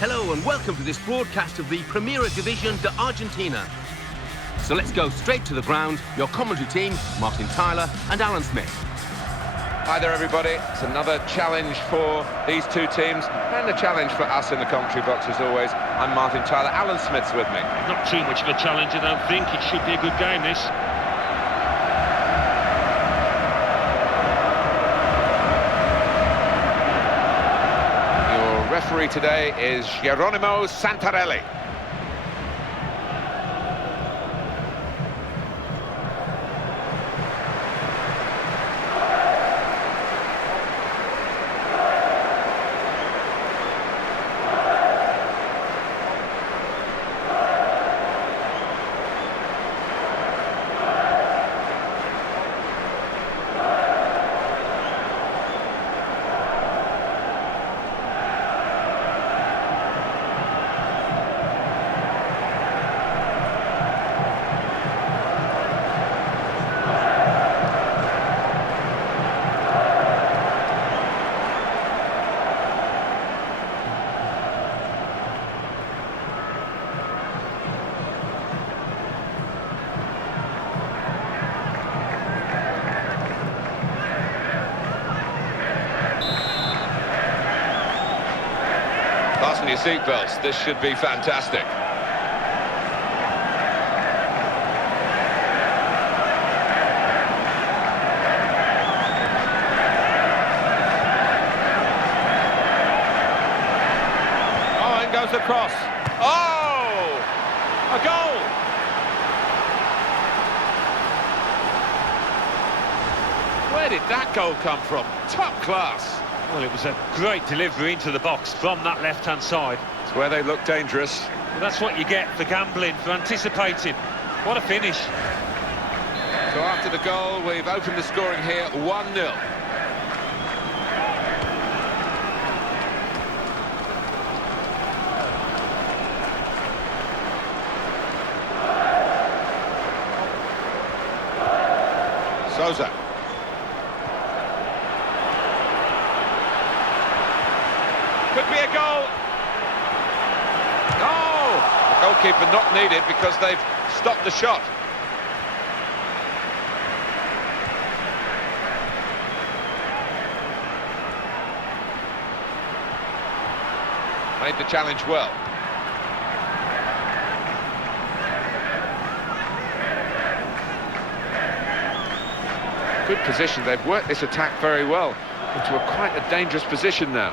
Hello and welcome to this broadcast of the Primera División de Argentina. So let's go straight to the ground. Your commentary team, Martin Tyler and Alan Smith. Hi there everybody, it's another challenge for these two teams and a challenge for us in the commentary box as always. I'm Martin Tyler, Alan Smith's with me. Not too much of a challenge, I don't think. It should be a good game, this. Your referee today is Geronimo Santarelli. Fasten your seatbelts, this should be fantastic. Oh, in goes the cross. Oh! A goal! Where did that goal come from? Top class! Well, it was a great delivery into the box from that left-hand side. It's where they look dangerous. Well, that's what you get for gambling, for anticipating. What a finish. So after the goal, we've opened the scoring here 1-0. Sousa. Could be a goal. Oh! The goalkeeper not needed because they've stopped the shot. Made the challenge well. Good position. They've worked this attack very well into quite a dangerous position now.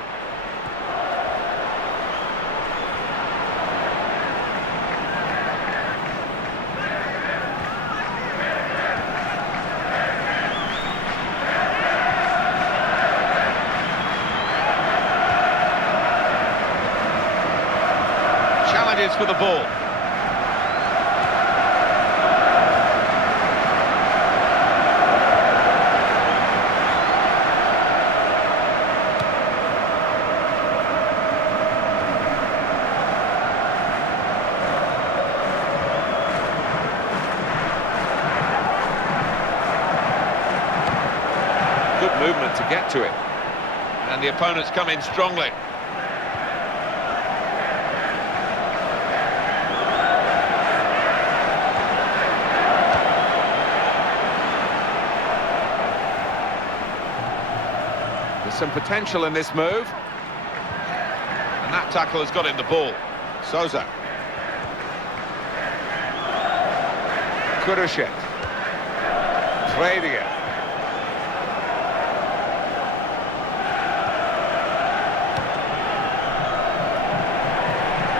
Challenges for the ball. Good movement to get to it. And the opponents come in strongly. There's some potential in this move. And that tackle has got him the ball. Sousa. Kurushet. Freire.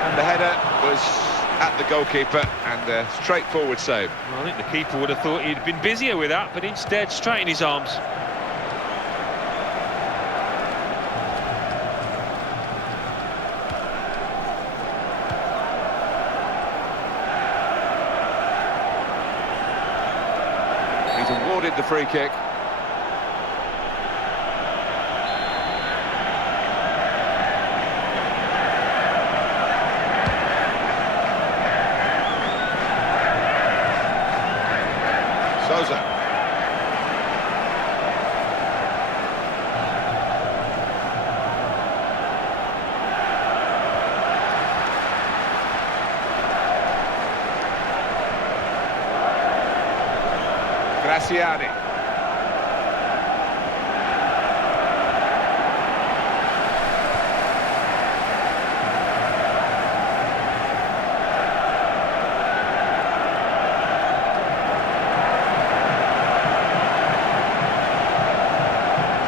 And the header was at the goalkeeper and a straightforward save. Well, I think the keeper would have thought he'd been busier with that, but instead straight in his arms. He's awarded the free kick. Sousa. Graziani.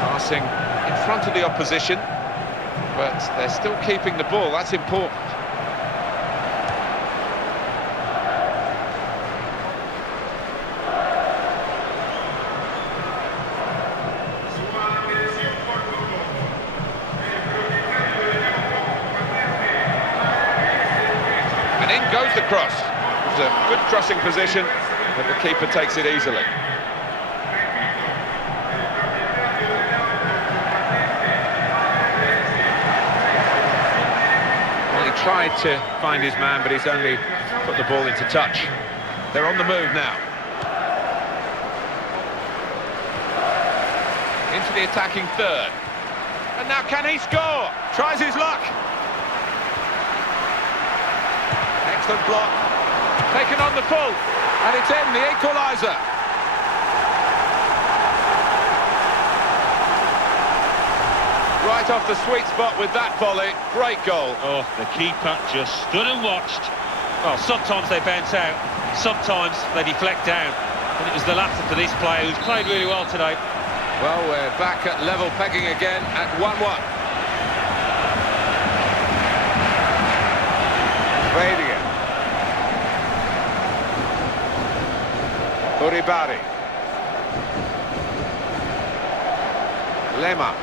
Passing in front of the opposition, but they're still keeping the ball. That's important. And in goes the cross. It's a good crossing position, but the keeper takes it easily. Well, he tried to find his man, but he's only put the ball into touch. They're on the move now. Into the attacking third. And now can he score? Tries his luck. Excellent block. Taken on the full. And it's in, the equaliser. Right off the sweet spot with that volley. Great goal. Oh, the keeper just stood and watched. Well, sometimes they bounce out, sometimes they deflect down. And it was the latter for this player, who's played really well today. Well, we're back at level pegging again at 1-1. Radio. Uribari. Lema.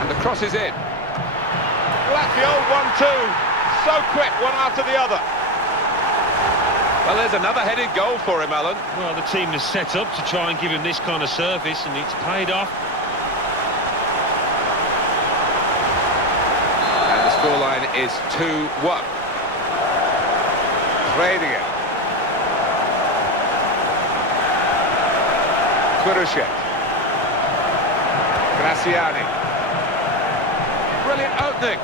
And the cross is in. Well, that's the old 1-2. So quick, one after the other. Well, there's another headed goal for him, Alan. Well, the team is set up to try and give him this kind of service, and it's paid off. And the scoreline is 2-1. Radio. Kurushev. Graziani. Brilliant opening.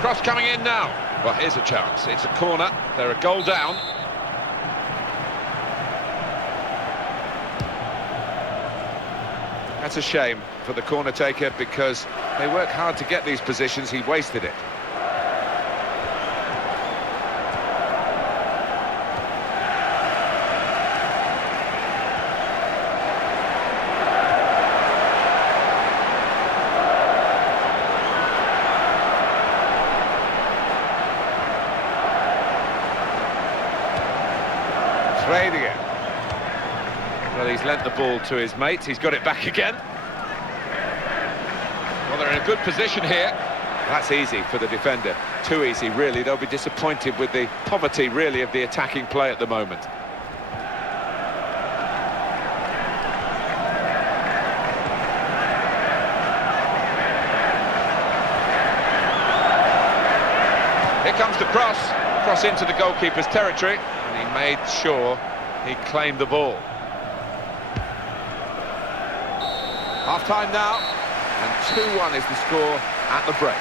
Cross coming in now. Well, here's a chance. It's a corner. They're a goal down. That's a shame for the corner taker, because they work hard to get these positions. He wasted it. Radio. Well, he's lent the ball to his mates. He's got it back again. Well, they're in a good position here. That's easy for the defender. Too easy, really. They'll be disappointed with the poverty, really, of the attacking play at the moment. Here comes the cross. Cross into the goalkeeper's territory. And he made sure he claimed the ball. Half-time now, and 2-1 is the score at the break.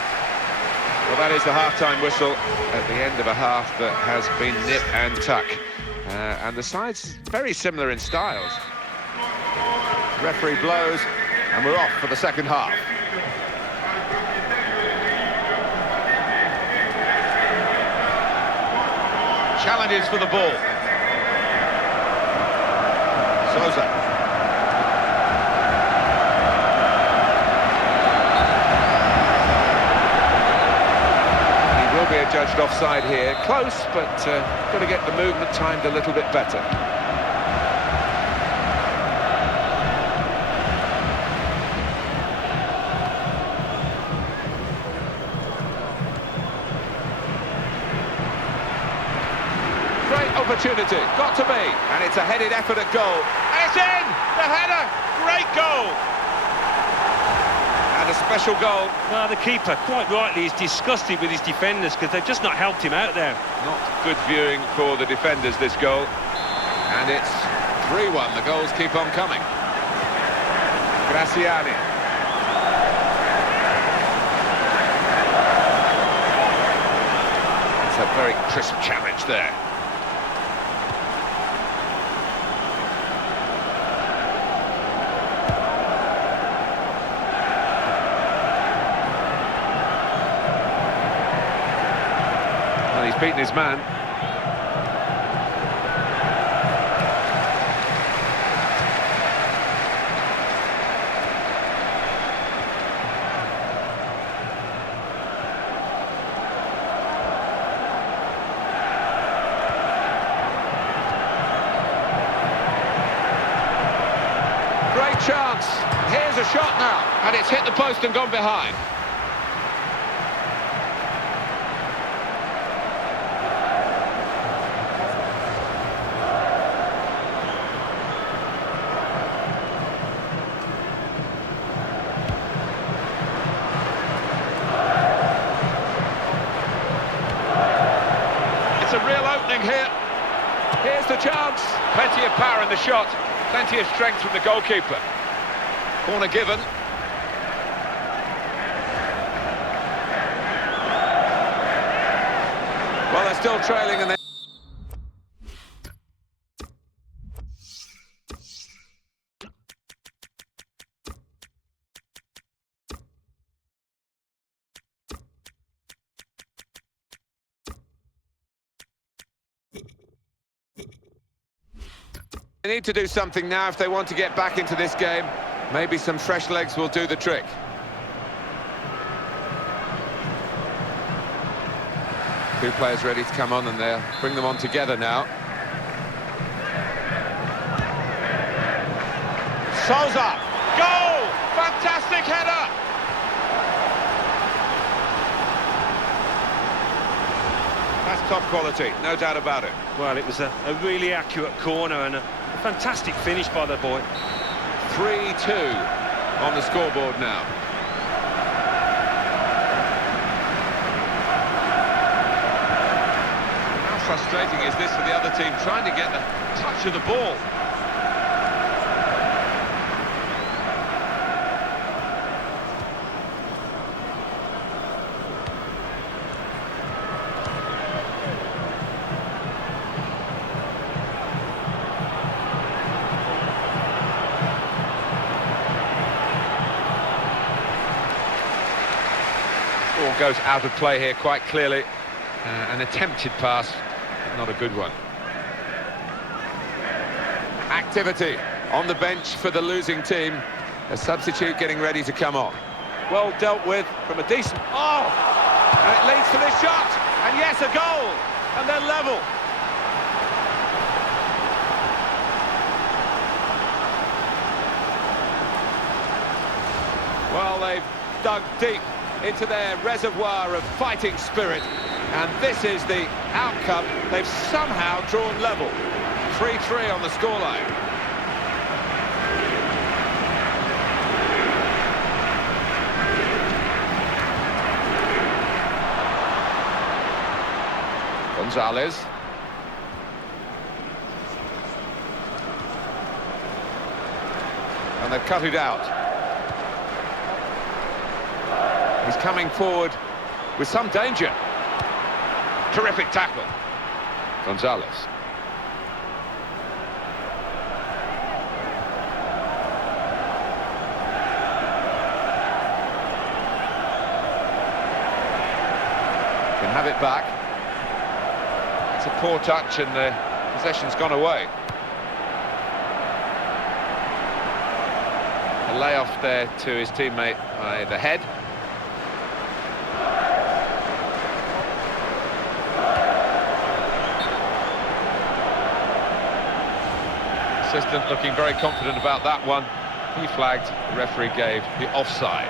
Well, that is the half-time whistle at the end of a half that has been nip and tuck. And the sides very similar in styles. Referee blows, and we're off for the second half. Challenges for the ball. Sousa. Be adjudged offside here. Close, but got to get the movement timed a little bit better. Great opportunity, got to be, and it's a headed effort at goal. And it's in! The header! Great goal! And a special goal. Well, the keeper, quite rightly, is disgusted with his defenders because they've just not helped him out there. Not good viewing for the defenders, this goal. And it's 3-1. The goals keep on coming. Graziani. It's a very crisp challenge there. Well, he's beaten his man. Great chance. Here's a shot now, and it's hit the post and gone behind. It's a real opening here. Here's the chance. Plenty of power in the shot. Plenty of strength from the goalkeeper. Corner given. Well, they're still trailing and they need to do something now if they want to get back into this game. Maybe some fresh legs will do the trick. Two players ready to come on, and they'll bring them on together now. Souza! Goal! Fantastic header! That's top quality, no doubt about it. Well, it was a really accurate corner and a fantastic finish by the boy. 3-2 on the scoreboard now. How frustrating is this for the other team, trying to get the touch of the ball? Ball goes out of play here quite clearly. An attempted pass, but not a good one. Activity on the bench for the losing team. A substitute getting ready to come on. Well dealt with from a decent... Oh! And it leads to this shot! And yes, a goal! And they're level. Well, they've dug deep into their reservoir of fighting spirit, and this is the outcome. They've somehow drawn level. 3-3 on the scoreline. Gonzalez. And they've cut it out. He's coming forward with some danger. Terrific tackle. Gonzalez. Can have it back. It's a poor touch and the possession's gone away. A layoff there to his teammate by the head. Assistant looking very confident about that one. He flagged, the referee gave the offside.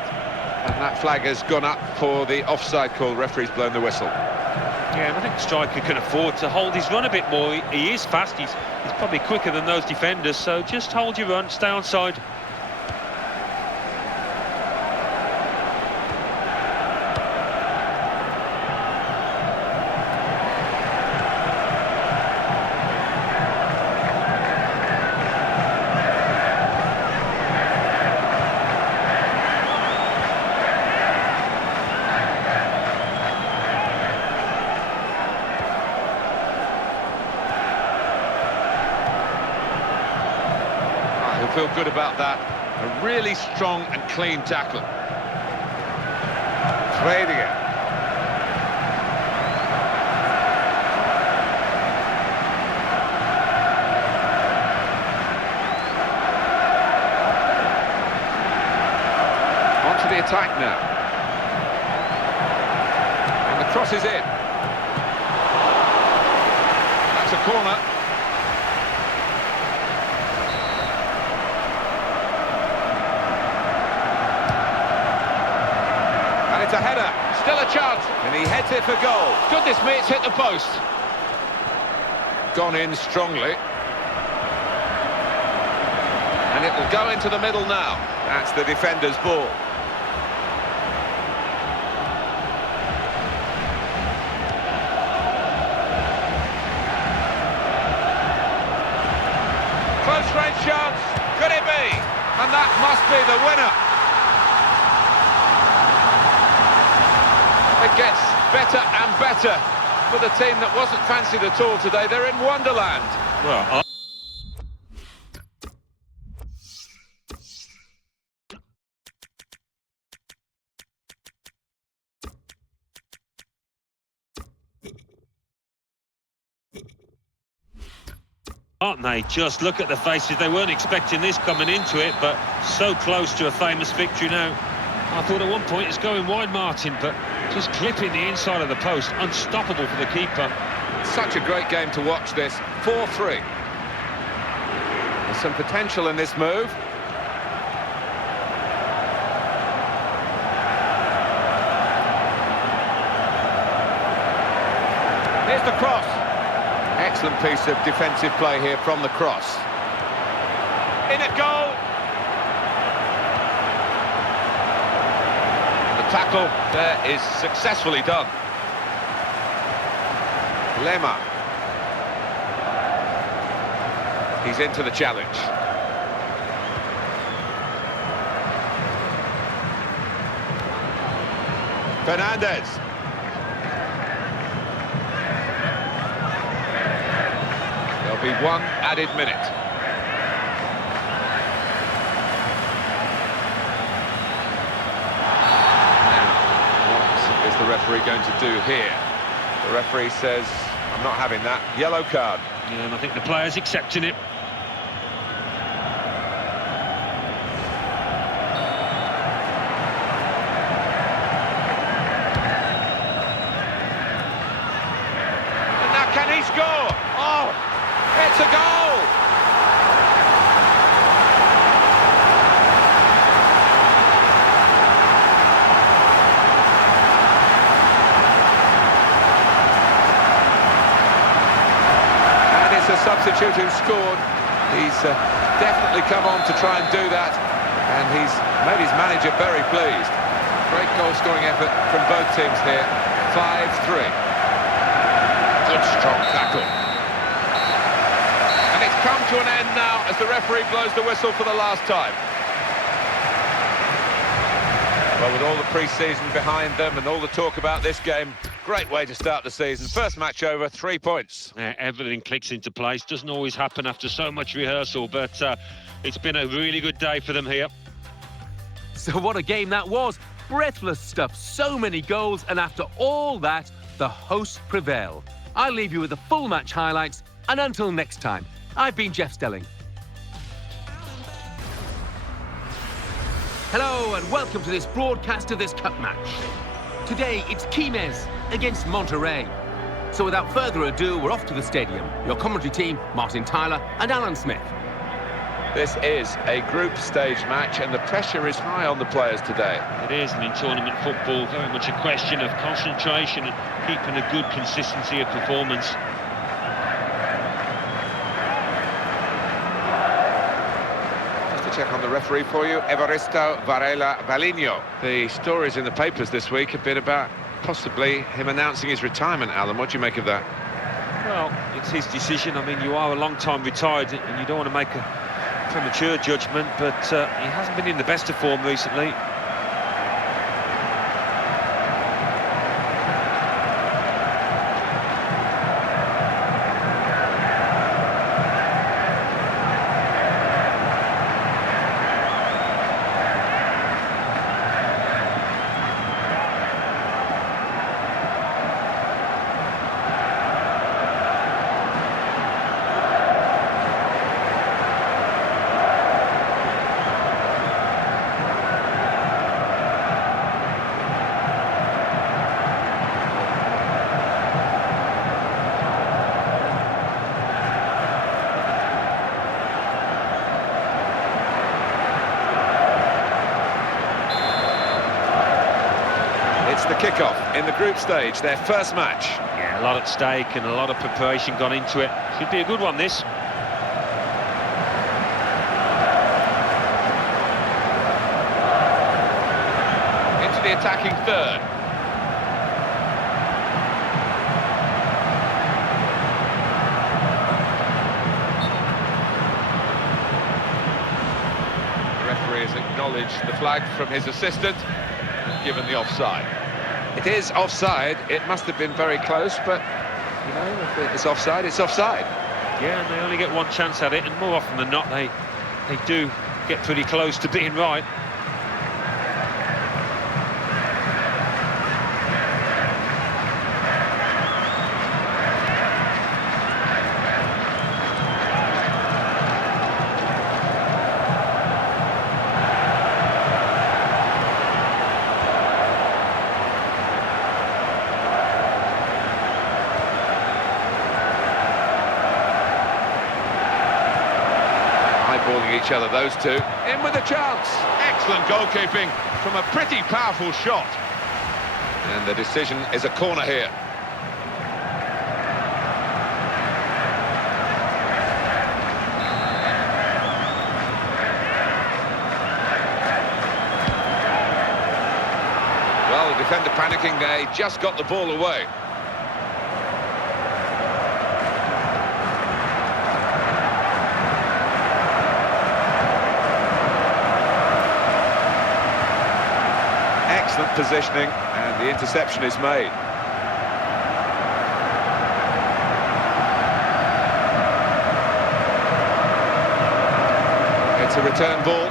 And that flag has gone up for the offside call. The referee's blown the whistle. Yeah, and I think the striker can afford to hold his run a bit more. He is fast, he's probably quicker than those defenders, so just hold your run, stay onside. feel good about that. A really strong and clean tackle. Played again. On to the attack now. And the cross is in. That's a corner. It's a header, still a chance, and he heads it for goal. Goodness me, it's hit the post. Gone in strongly. And it will go into the middle now. That's the defender's ball. Close range chance, could it be? And that must be the winner. It gets better and better for the team that wasn't fancied at all today. They're in Wonderland. Well, aren't they? Just look at the faces. They weren't expecting this coming into it, but so close to a famous victory now. I thought at one point it's going wide, Martin, but just clipping the inside of the post, unstoppable for the keeper. Such a great game to watch this. 4-3. There's some potential in this move. Here's the cross. Excellent piece of defensive play here from the cross. In at goal. Tackle there is successfully done. Lema. He's into the challenge. Fernandez. There'll be one added minute. The referee going to do here? The referee says, I'm not having that. Yellow card. Yeah, and I think the player's accepting it. And now can he score? Oh, it's a goal! A substitute who scored. He's definitely come on to try and do that, and he's made his manager very pleased. Great goal-scoring effort from both teams here. 5-3. Good strong tackle. And it's come to an end now as the referee blows the whistle for the last time. Well, with all the pre-season behind them and all the talk about this game, great way to start the season. First match over, 3 points. Everything clicks into place. Doesn't always happen after so much rehearsal, but it's been a really good day for them here. So what a game that was. Breathless stuff, so many goals, and after all that, the hosts prevail. I'll leave you with the full match highlights, and until next time, I've been Jeff Stelling. Hello and welcome to this broadcast of this cup match. Today it's Quilmes against Monterrey. So without further ado, we're off to the stadium. Your commentary team, Martin Tyler and Alan Smith. This is a group stage match and the pressure is high on the players today. It is, and in tournament football, very much a question of concentration and keeping a good consistency of performance. Check on the referee for you, Evaristo Varela Valinho. The stories in the papers this week have been about possibly him announcing his retirement, Alan. What do you make of that? Well, it's his decision. I mean, you are a long time retired and you don't want to make a premature judgment, but he hasn't been in the best of form recently. It's the kickoff in the group stage, their first match. Yeah, a lot at stake and a lot of preparation gone into it. Should be a good one, this. Into the attacking third. The referee has acknowledged the flag from his assistant and given the offside. It is offside. It must have been very close, but, you know, if it's offside, it's offside. Yeah, and they only get one chance at it, and more often than not, they do get pretty close to being right. Eyeballing each other, those two. In with a chance. Excellent goalkeeping from a pretty powerful shot. And the decision is a corner here. Well, the defender panicking there, he just got the ball away. Excellent positioning, and the interception is made. It's a return ball.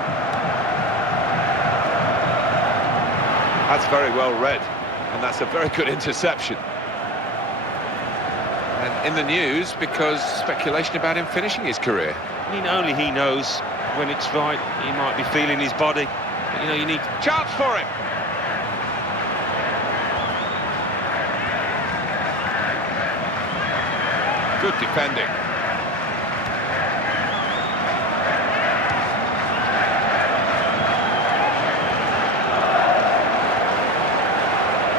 That's very well read, and that's a very good interception. And in the news, because speculation about him finishing his career. I mean, only he knows when it's right. He might be feeling his body. But, you know, you need... Chance for him! Good defending.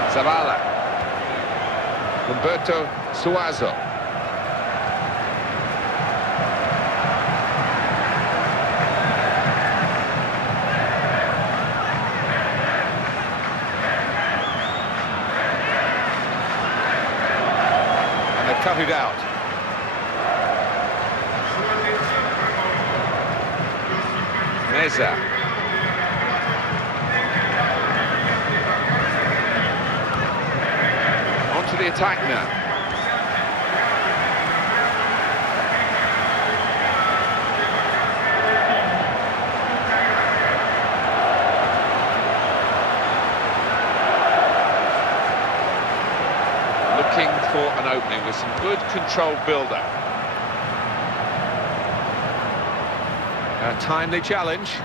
Zavala. Humberto Suazo. And they've cut it out. Meza. On to the attack now. Looking for an opening with some good controlled build-up. A timely challenge. It's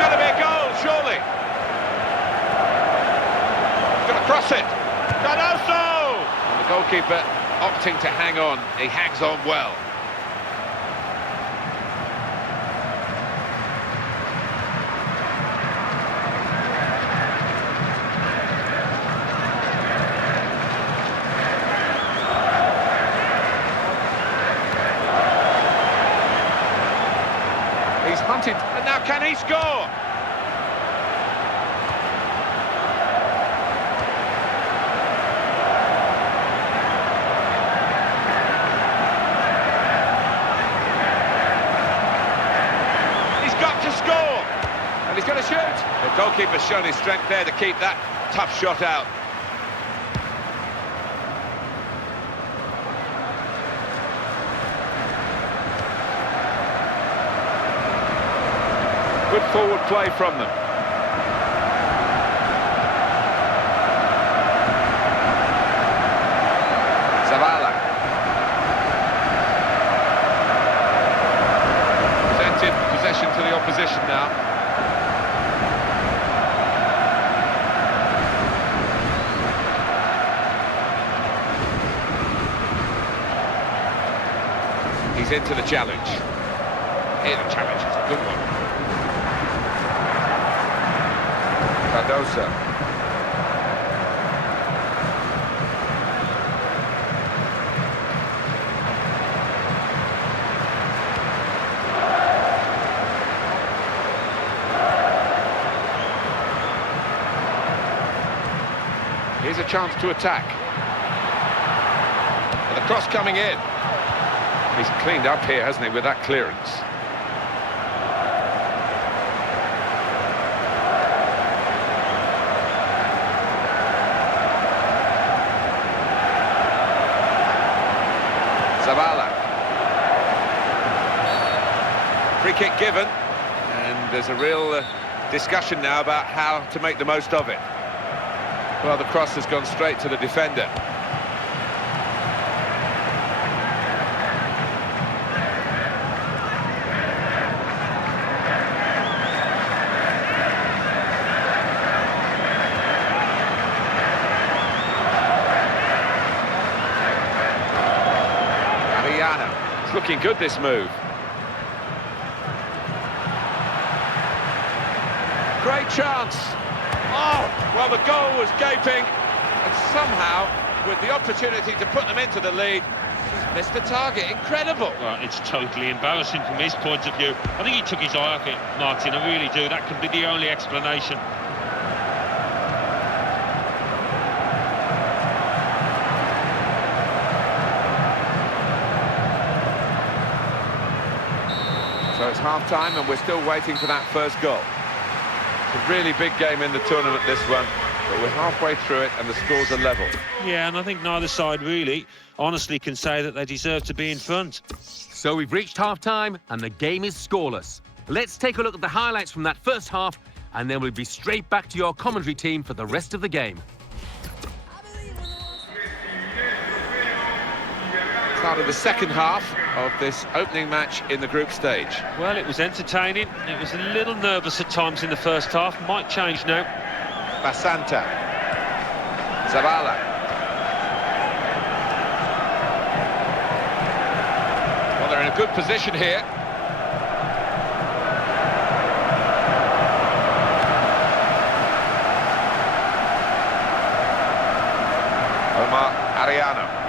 got to be a goal, surely. He's going to cross it. Cardoso! And the goalkeeper opting to hang on. He hangs on well. He's hunted, and now can he score? He's got to score, and he's going to shoot. The goalkeeper's shown his strength there to keep that tough shot out. Good forward play from them. Zavala. Presented possession to the opposition now. He's into the challenge. Here, the challenge is a good one. Cardoso. Here's a chance to attack. And the cross coming in. He's cleaned up here, hasn't he, with that clearance. Zavala. Free kick given. And there's a real discussion now about how to make the most of it. Well, the cross has gone straight to the defender. It's looking good, this move. Great chance. Oh, well, the goal was gaping, and somehow, with the opportunity to put them into the lead, he's missed the target. Incredible. Well, it's totally embarrassing from his point of view. I think he took his eye off it, Martin. I really do. That can be the only explanation. So it's half-time and we're still waiting for that first goal. It's a really big game in the tournament, this one, but we're halfway through it and the scores are level. Yeah, and I think neither side really honestly can say that they deserve to be in front. So we've reached half-time and the game is scoreless. Let's take a look at the highlights from that first half and then we'll be straight back to your commentary team for the rest of the game. Start of the second half of this opening match in the group stage. Well, it was entertaining. It was a little nervous at times in the first half. Might change now. Basanta. Zavala. Well, they're in a good position here. Omar Ariano.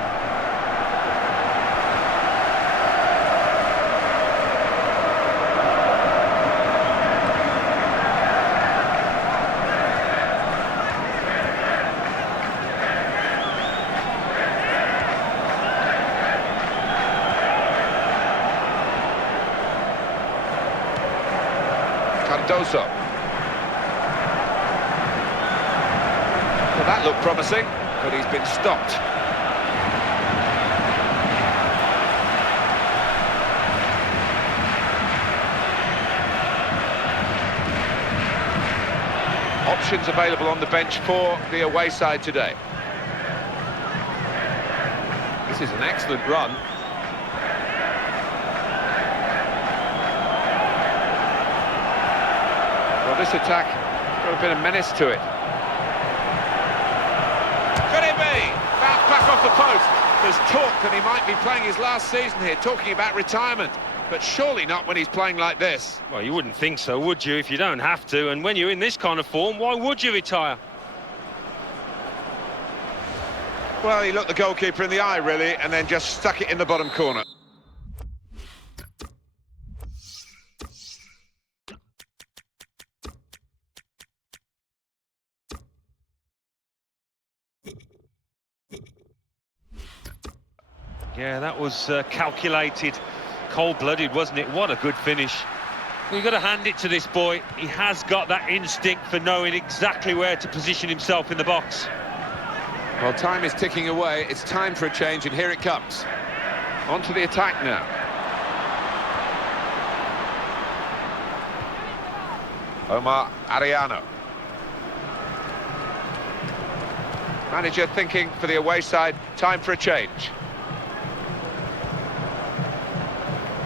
Cardoso. Well, that looked promising, but he's been stopped. Options available on the bench for the away side today. This is an excellent run. Well, this attack got a bit of menace to it. Could it be? Bounce back off the post. There's talk that he might be playing his last season here, talking about retirement. But surely not when he's playing like this. Well, you wouldn't think so, would you, if you don't have to? And when you're in this kind of form, why would you retire? Well, he looked the goalkeeper in the eye, really, and then just stuck it in the bottom corner. Yeah, that was calculated, cold-blooded, wasn't it? What a good finish. We've got to hand it to this boy. He has got that instinct for knowing exactly where to position himself in the box. Well, time is ticking away. It's time for a change, and here it comes. On to the attack now. Omar Ariano. Manager thinking for the away side, time for a change.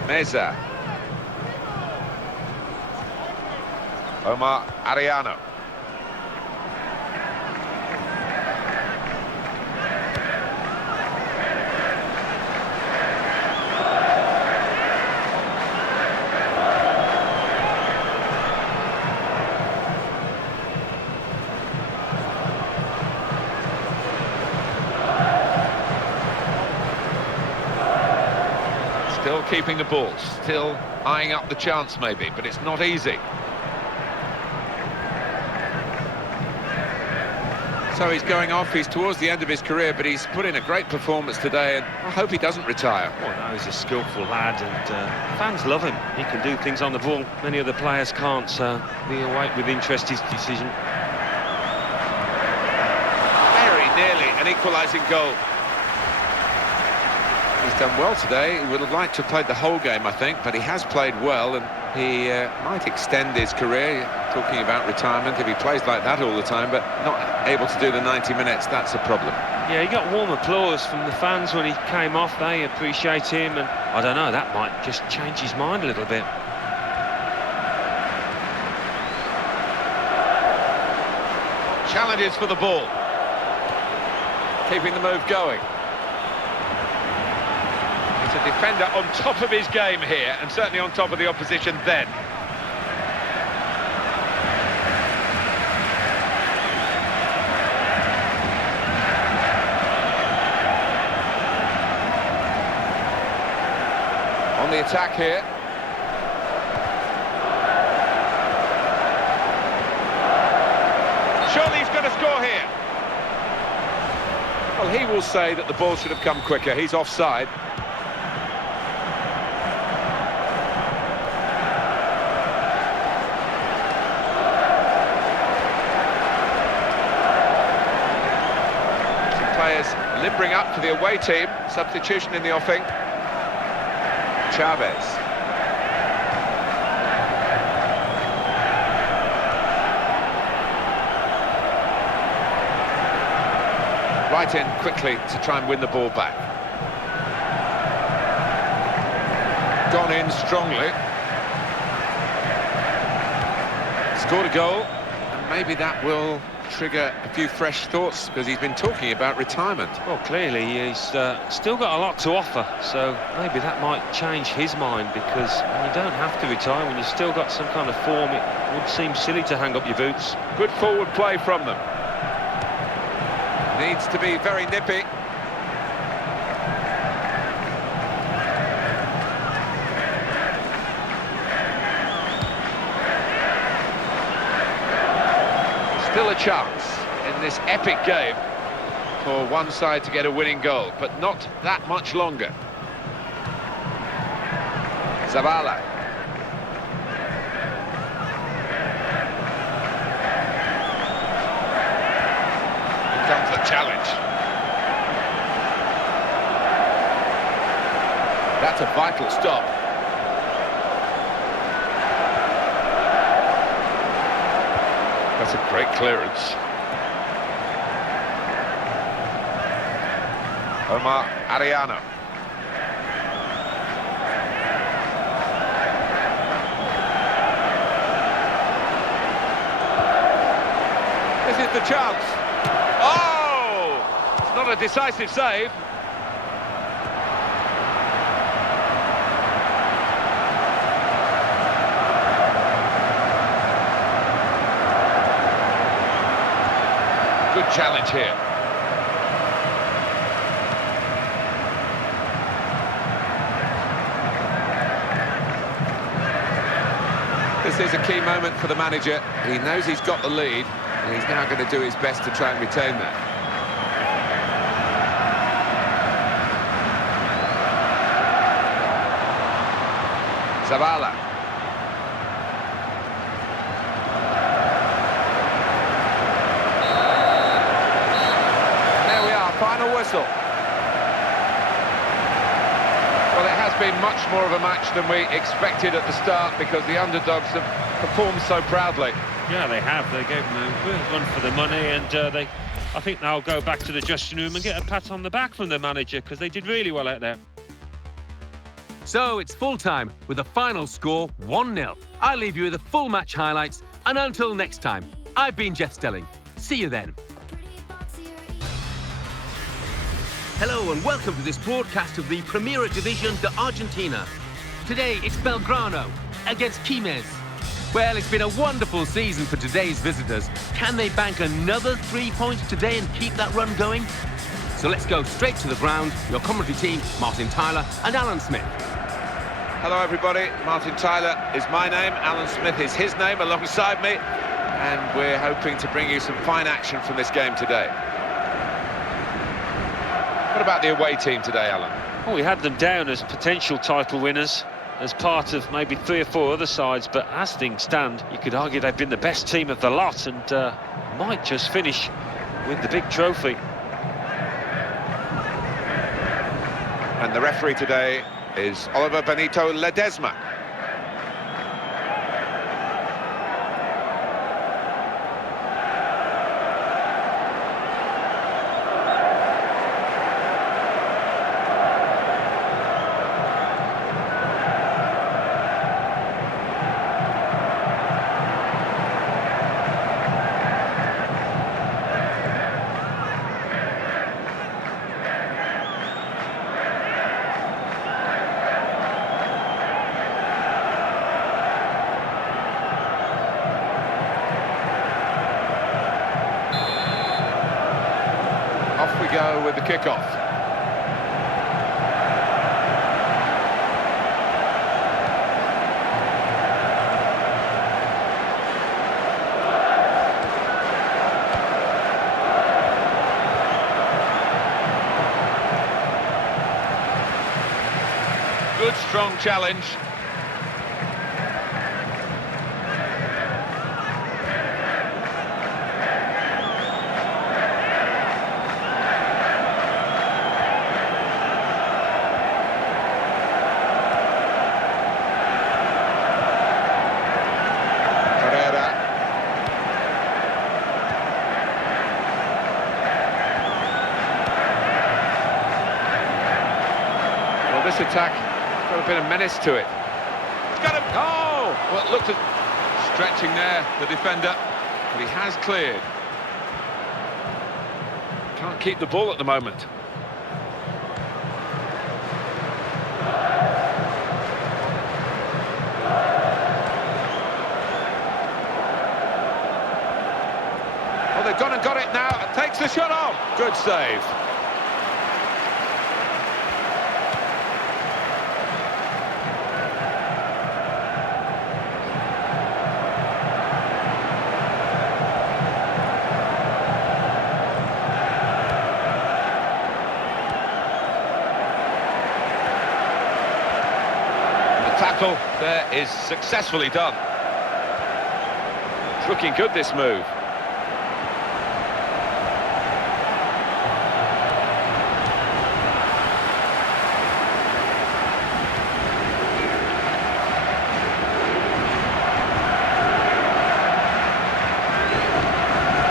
Meza. Omar Ariano. Still keeping the ball, still eyeing up the chance maybe, but it's not easy. So he's going off, he's towards the end of his career, but he's put in a great performance today, and I hope he doesn't retire. Well, no, he's a skillful lad, and fans love him. He can do things on the ball many other players can't, so we await with interest his decision. Very nearly an equalising goal. He's done well today. He would have liked to have played the whole game, I think, but he has played well, and he might extend his career. Talking about retirement, if he plays like that all the time, but not able to do the 90 minutes, that's a problem. Yeah, he got warm applause from the fans when he came off. They appreciate him, and I don't know, that might just change his mind a little bit. Challenges for the ball. Keeping the move going. He's a defender on top of his game here, and certainly on top of the opposition then. On the attack here. Surely he's going to score here. Well, he will say that the ball should have come quicker. He's offside. Some players limbering up for the away team. Substitution in the offing. Chavez. Right in quickly to try and win the ball back. Gone in strongly. Scored a goal, and maybe that will trigger a few fresh thoughts, because he's been talking about retirement. Well, clearly he's still got a lot to offer, so maybe that might change his mind, because you don't have to retire when you've still got some kind of form. It would seem silly to hang up your boots. Good forward play from them. Needs to be very nippy. Still a chance in this epic game for one side to get a winning goal, but not that much longer. Zavala. Here comes the challenge. That's a vital stop. That's a great clearance. Omar Ariano. This is the chance. Oh! It's not a decisive save. Good challenge here. This is a key moment for the manager. He knows he's got the lead, and he's now going to do his best to try and retain that. Zavala. Final whistle. Well, it has been much more of a match than we expected at the start, because the underdogs have performed so proudly. Yeah, they have. They gave them a real run for the money, and I think they'll go back to the dressing room and get a pat on the back from the manager, because they did really well out there. So it's full time with the final score 1-0. I'll leave you with the full match highlights, and until next time, I've been Jeff Stelling. See you then. Hello and welcome to this broadcast of the Primera División de Argentina. Today it's Belgrano against Quilmes. Well, it's been a wonderful season for today's visitors. Can they bank another 3 points today and keep that run going? So let's go straight to the ground. Your commentary team, Martin Tyler and Alan Smith. Hello everybody, Martin Tyler is my name, Alan Smith is his name alongside me, and we're hoping to bring you some fine action from this game today. What about the away team today, Alan? Well, we had them down as potential title winners, as part of maybe 3 or 4 other sides, but as things stand, you could argue they've been the best team of the lot and might just finish with the big trophy. And the referee today is Oliver Benito Ledesma. Off we go with the kickoff. Good, strong challenge. This attack got a bit of menace to it. It's got him. Oh! Well, it looked at stretching there, the defender, but he has cleared. Can't keep the ball at the moment. Oh, they've gone and got it now. It takes the shot off. Good save. Tackle there is successfully done. It's looking good, this move.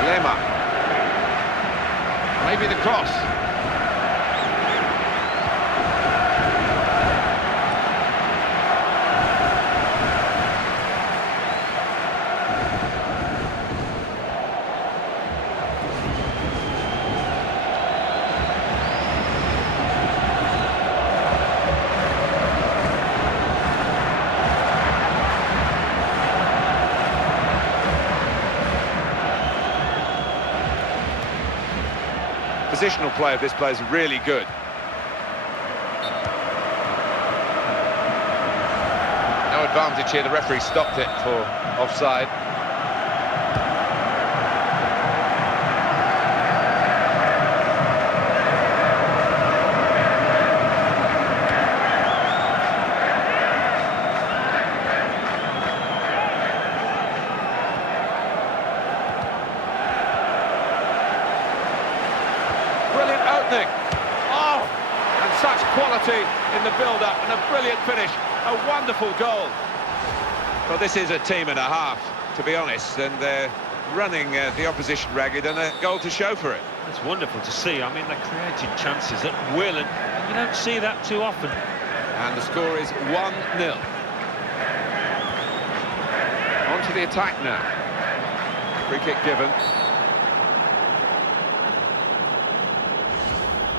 Lema. Maybe the cross. Positional play of this player is really good. No advantage here, the referee stopped it for offside. Brilliant opening. Oh, and such quality in the build-up and a brilliant finish. A wonderful goal. Well, this is a team and a half, to be honest, and they're running the opposition ragged and a goal to show for it. It's wonderful to see. I mean, they're creating chances at will, and you don't see that too often. And the score is 1-0. On to the attack now. Free kick given.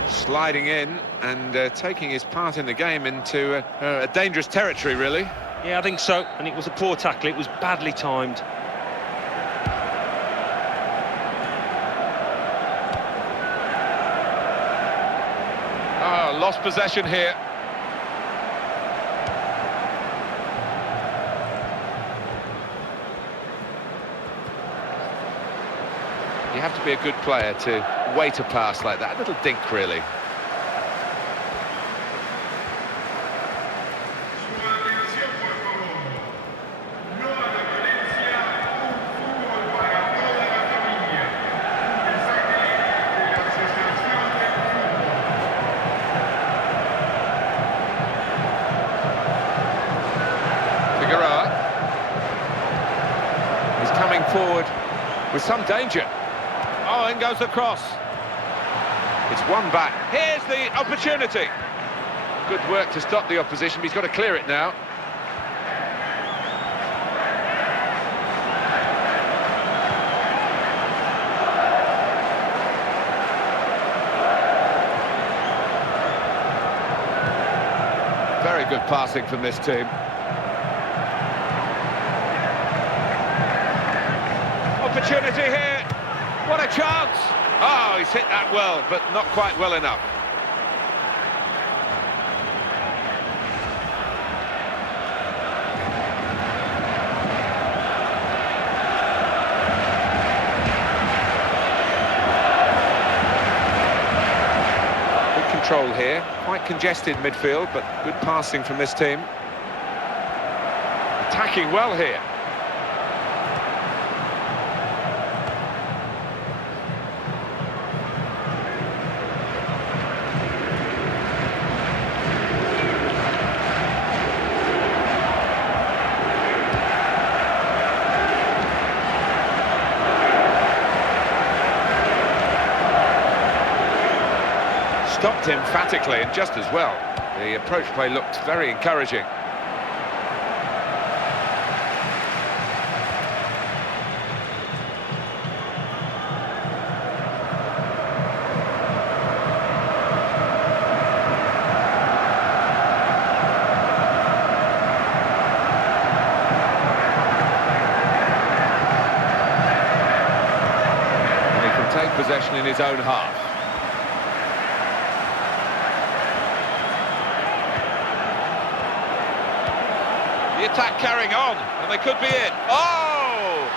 Sliding in and taking his part in the game into a dangerous territory, really. Yeah, I think so. And it was a poor tackle. It was badly timed. Oh, lost possession here. You have to be a good player to wait a pass like that. A little dink, really. He's coming forward with some danger. Oh, in goes the cross. It's one back. Here's the opportunity. Good work to stop the opposition, but he's got to clear it now. Very good passing from this team. Opportunity here. What a chance! Oh, he's hit that well, but not quite well enough. Good control here. Quite congested midfield, but good passing from this team. Attacking well here. Stopped emphatically and just as well. The approach play looked very encouraging. And he can take possession in his own half. The attack carrying on, and they could be it. Oh!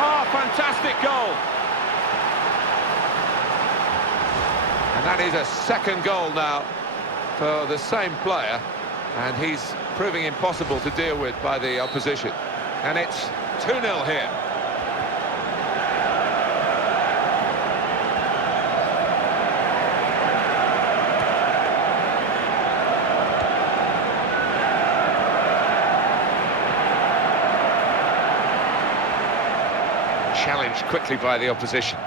Oh, fantastic goal. And that is a second goal now for the same player, and he's proving impossible to deal with by the opposition. And it's 2-0 here. Challenged quickly by the opposition.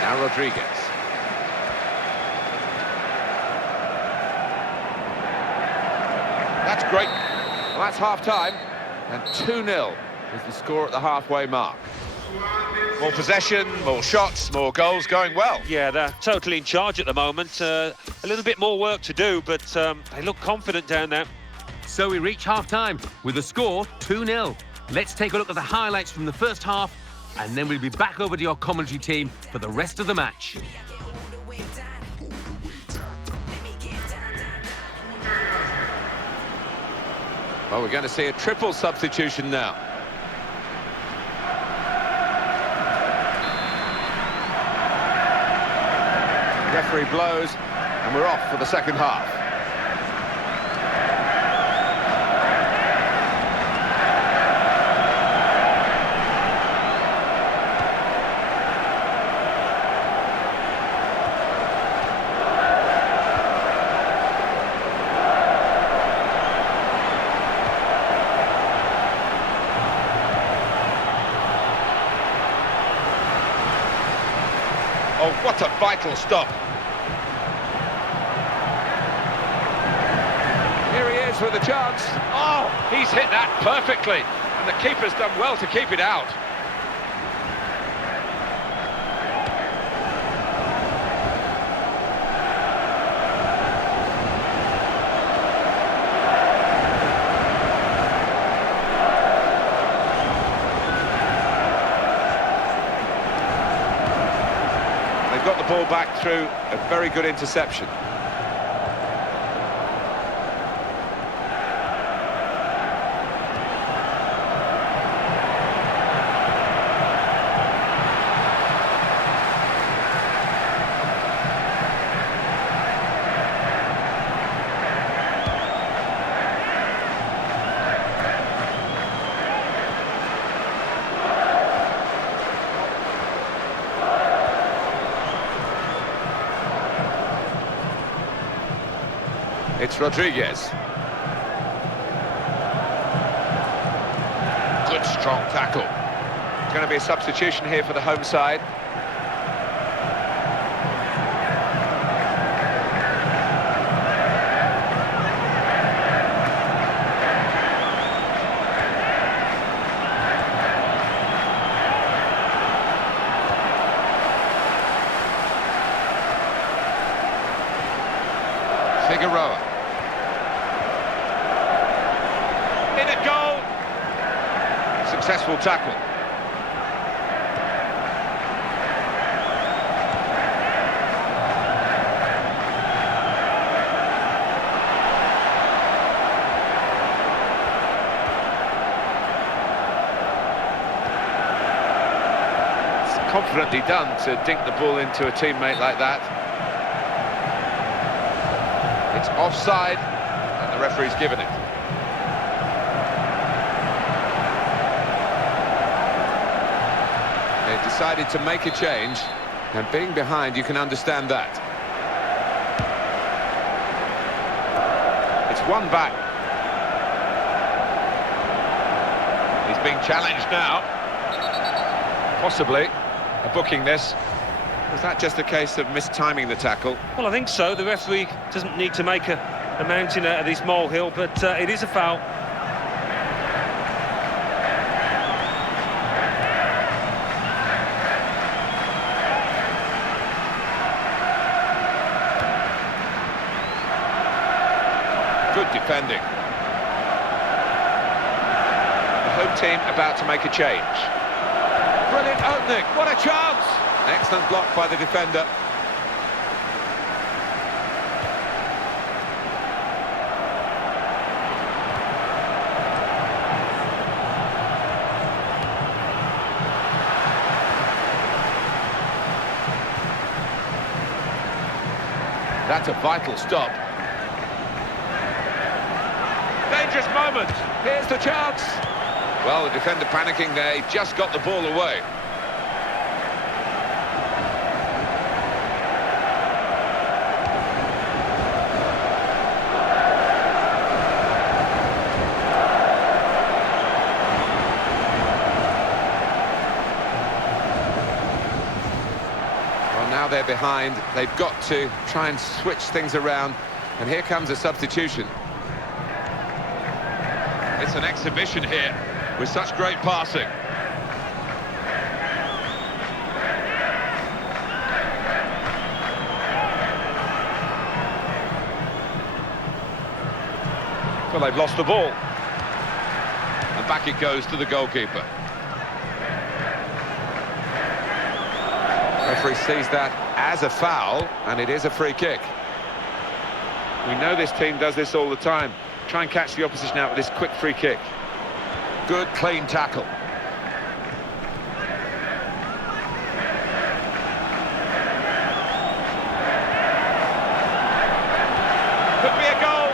Now Rodriguez. That's great. Well, that's half-time, and 2-0 is the score at the halfway mark. More possession, more shots, more goals, going well. Yeah, they're totally in charge at the moment. A little bit more work to do, but they look confident down there. So we reach half-time with the score 2-0. Let's take a look at the highlights from the first half, and then we'll be back over to your commentary team for the rest of the match. Well, we're going to see a triple substitution now. Referee blows, and we're off for the second half. Oh, what a vital stop. Here he is with a chance. Oh, he's hit that perfectly. And the keeper's done well to keep it out. got the ball back through a very good interception. It's Rodriguez. Good strong tackle. It's going to be a substitution here for the home side. Figueroa. In at goal. Successful tackle. It's confidently done to dink the ball into a teammate like that. It's offside, and the referee's given it. They've decided to make a change, and being behind, you can understand that. It's one back. He's being challenged now. Possibly a booking this. Was that just a case of mistiming the tackle? Well, I think so. The referee doesn't need to make a mountain out of this molehill, but it is a foul. Good defending. The home team about to make a change. Brilliant opening. What a chance! Excellent block by the defender. That's a vital stop. Dangerous moment. Here's the chance. Well, the defender panicking there. He just got the ball away. Well, now they're behind. They've got to try and switch things around. And here comes a substitution. It's an exhibition here with such great passing. Well, they've lost the ball. And back it goes to the goalkeeper. Referee sees that as a foul, and it is a free kick. We know this team does this all the time. Try and catch the opposition out with this quick free kick. Good, clean tackle. Could be a goal.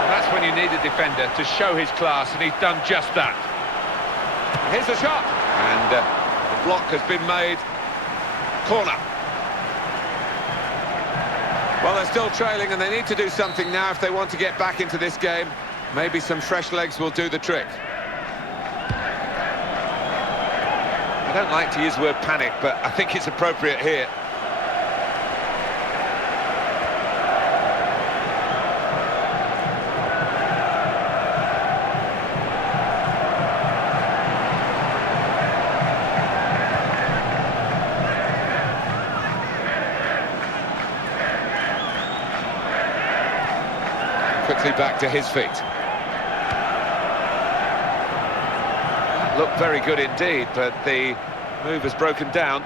And that's when you need a defender to show his class, and he's done just that. Here's the shot. And the block has been made. Corner. Well, they're still trailing, and they need to do something now if they want to get back into this game. Maybe some fresh legs will do the trick. I don't like to use the word panic, but I think it's appropriate here. Quickly back to his feet. That looked very good indeed, but the move has broken down.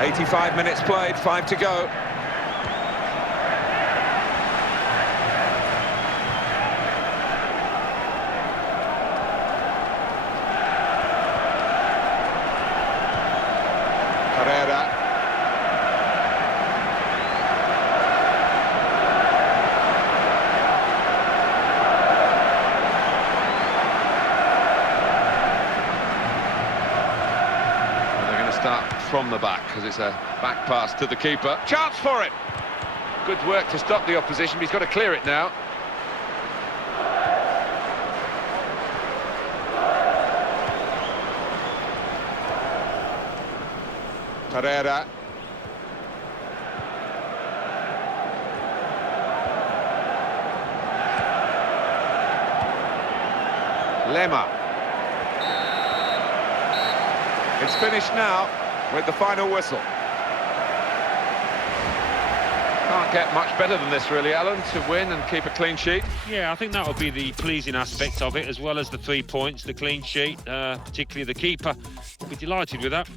85 minutes played, 5 to go. Herrera. Start from the back because it's a back pass to the keeper. Chance for it. Good work to stop the opposition, but he's got to clear it now. Herrera. Lema. It's finished now with the final whistle. Can't get much better than this really, Alan, to win and keep a clean sheet. Yeah, I think that will be the pleasing aspect of it, as well as the 3 points, the clean sheet, particularly the keeper. We'll be delighted with that.